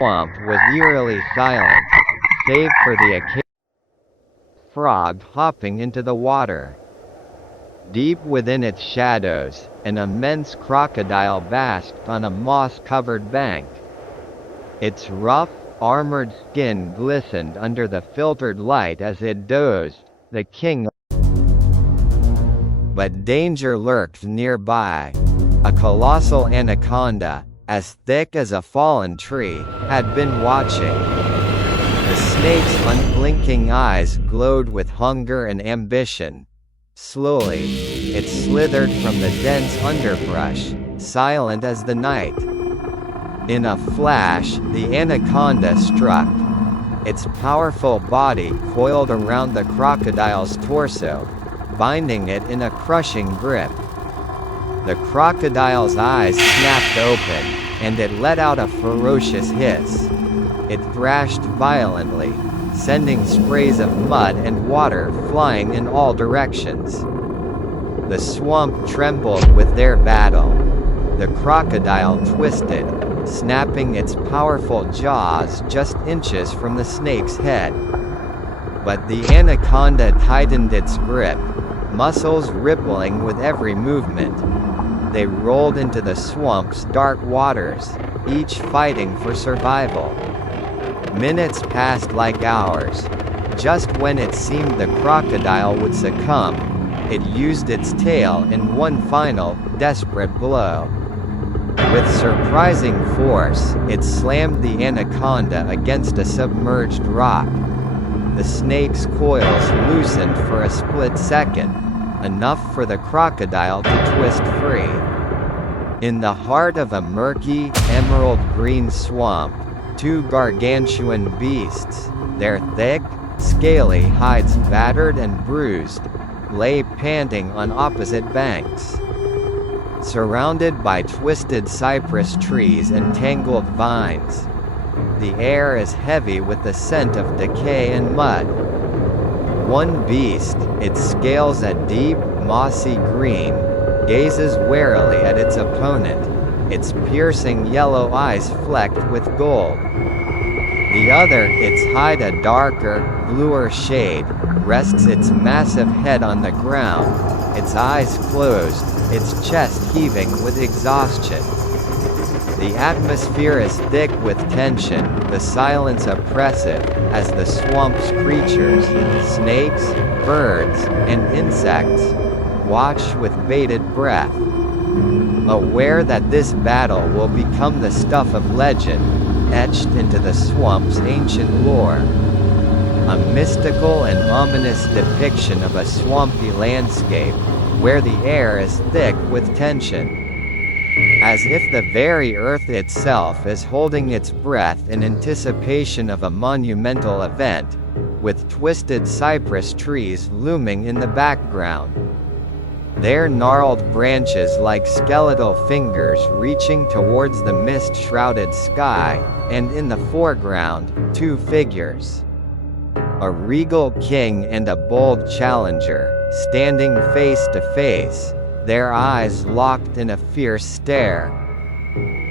swamp was eerily silent, save for the occasional frog hopping into the water. Deep within its shadows, an immense crocodile basked on a moss-covered bank. Its rough, armored skin glistened under the filtered light as it dozed. The king. But danger lurked nearby. A colossal anaconda, as thick as a fallen tree, had been watching. The snake's unblinking eyes glowed with hunger and ambition. Slowly, it slithered from the dense underbrush, silent as the night. In a flash, the anaconda struck. Its powerful body coiled around the crocodile's torso, binding it in a crushing grip. The crocodile's eyes snapped open, and it let out a ferocious hiss. It thrashed violently, sending sprays of mud and water flying in all directions. The swamp trembled with their battle. The crocodile twisted, snapping its powerful jaws just inches from the snake's head. But the anaconda tightened its grip, muscles rippling with every movement. They rolled into the swamp's dark waters, each fighting for survival. Minutes passed like hours. Just when it seemed the crocodile would succumb, it used its tail in one final, desperate blow. With surprising force, it slammed the anaconda against a submerged rock. The snake's coils loosened for a split second, enough for the crocodile to twist free. In the heart of a murky, emerald-green swamp, two gargantuan beasts, their thick, scaly hides battered and bruised, lay panting on opposite banks. Surrounded by twisted cypress trees and tangled vines, the air is heavy with the scent of decay and mud. One beast, its scales a deep, mossy green, gazes warily at its opponent, its piercing yellow eyes flecked with gold. The other, its hide a darker, bluer shade, rests its massive head on the ground, its eyes closed, its chest heaving with exhaustion. The atmosphere is thick with tension, the silence oppressive, as the swamp's creatures, snakes, birds, and insects, watch with bated breath. Aware that this battle will become the stuff of legend, etched into the swamp's ancient lore. A mystical and ominous depiction of a swampy landscape, where the air is thick with tension. As if the very earth itself is holding its breath in anticipation of a monumental event, with twisted cypress trees looming in the background. Their gnarled branches like skeletal fingers reaching towards the mist-shrouded sky, and in the foreground, two figures. A regal king and a bold challenger, standing face to face, their eyes locked in a fierce stare.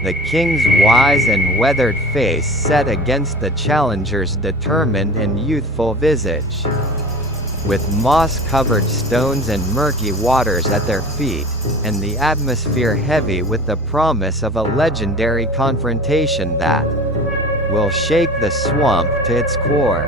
The king's wise and weathered face set against the challenger's determined and youthful visage. With moss-covered stones and murky waters at their feet, and the atmosphere heavy with the promise of a legendary confrontation that will shake the swamp to its core.